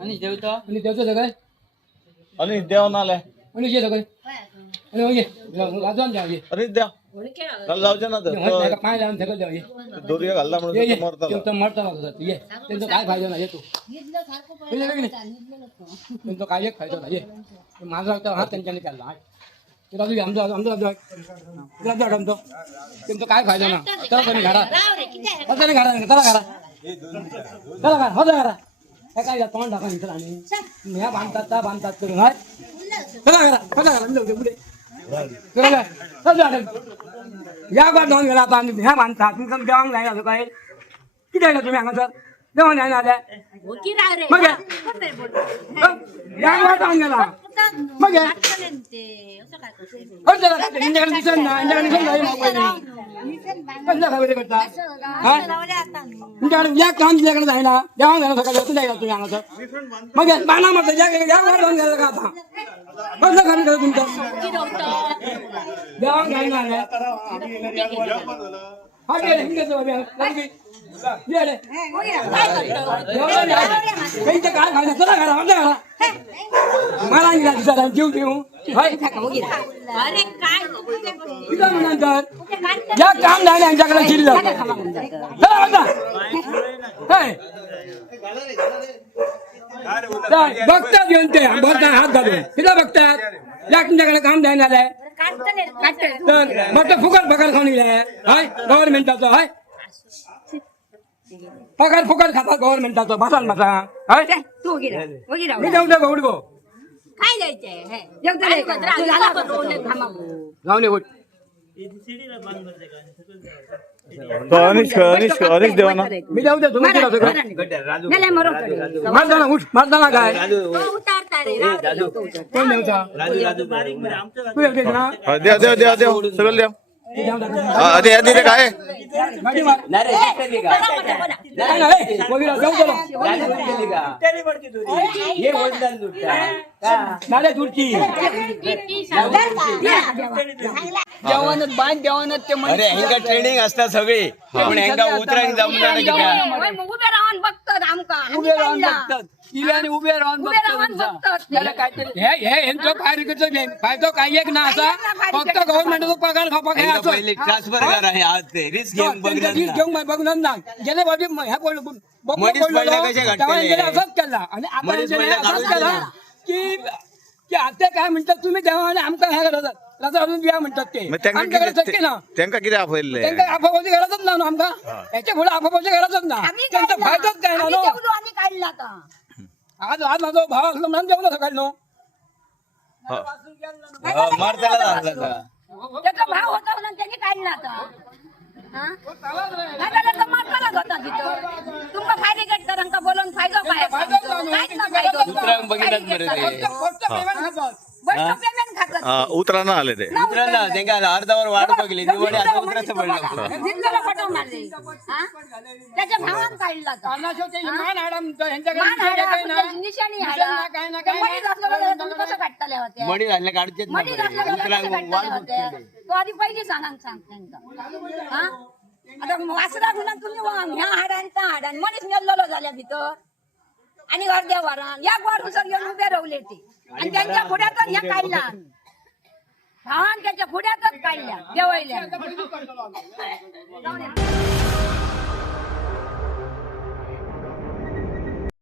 आणि देवचं सगळं आणि देव नालाय आणि जे सगळं आणि ये लाजून जा ये अरे द्या त्याला जाऊच्या ना नाही का पाय लावून सगळं द्या ये दोरी घालला म्हणून ये तो मरताला तो मरता माझा ये त्यांचं काय फायदा नाही ये तू त्यांचं काय एक फायदा नाही ये माझा हा त्यांच्याने केला तुला तुझी आमचा आमचा तुला आमचं त्यांचं काय फायदा ना चला तुम्ही घरा कसं नाही घरा चला घरा चला घरा हो घरा काय तोंड टाका मित्र आणि ह्या बांधतात त्या बांधतात करून हाय चला घरा कसं घरा पुढे या बार जाऊन गेला आता ह्या बांधतात तुमचं जेवण नाही असं काय किती आहे का तुम्ही सांगा सर जेवण नाही ना मग या बार जाऊन गेला मग इंडियाकडे दिसत ना इंडियाकडे करता तुमच्याकडे या काम तुझ्याकडे जाय ना जेवण घ्यायला सकाळी तुम्ही सांगा सर मग बाणा मग या बार जाऊन गेला का आता कसं खाली करत तुमचं जेवण घ्यायला हा गेले काय खायला चला घरा घरा मला जीव देऊ नंतर या काम नाही यांच्याकडे शिल्लक बघतात घेऊन ते बघतात हात घालून तिला बघतात या तुमच्याकडे काम द्यायला आलंय तर मग फुकट पगार खाऊन गेलाय हाय गव्हर्नमेंटाचं हाय पगार फुकट खाता गव्हर्नमेंटाचं बसा बसा हाय मी जाऊ दे गौड गो काय द्यायचंय जाऊन ये अनिश देवाना मी जाऊ दे तुम्ही मारताना उठ मारताना काय कोण देवता तू एकटेच ना द्या द्या द्या द्या सगळं द्या आधी आधी ते काय अरे हेंगा ट्रेनिंग असता सगळी पण हेंगा उतरांक जाऊन जाणं किती उभे राहून बघतात आमका उभे राहून बघतात किल्ल्याने उभे राहून फायदा काही एक ना असा फक्त गव्हर्नमेंटचा पगार खापा काय असं पहिले ट्रान्सफर करा हे आज ते रिस्क घेऊन घेऊन बघून ना गेले बाबी ह्या असंच केला आणि आपण असंच केला की आता काय म्हणतात तुम्ही तेव्हा आणि आमका ह्या करतात अजून बिया म्हणतात ते आमच्याकडे ना त्यांना किती आपले त्यांना आफाबाजी घरातच ना आमका याच्या पुढे आफाबाजी घरातच ना त्यांचा फायदाच काय ना आज आज माझा भाव असला म्हणून जेवलं सकाळी नो त्याचा भाव होता म्हणून त्यांनी काढला तुमका फायदे घेत तर बोलून फायदा उतरा ना आले ते अर्धावर वाट बघली निवड उतरायचं पडलं त्याच्या भावान काढला कसं काढताले होते मडी घालणे काढते तो आधी पहिली सांग त्यांचा आता वासरा गुन्हा तुम्ही ह्या हाडांचा हाडान मनीस नेलेलो झाल्या भीतर आणि अर्ध्या वारान या वारून घेऊन उभे रावले ते आणि त्यांच्या पुढ्यातच ह्या काढला भावान त्याच्या पुढ्यातच काढल्या जेवायला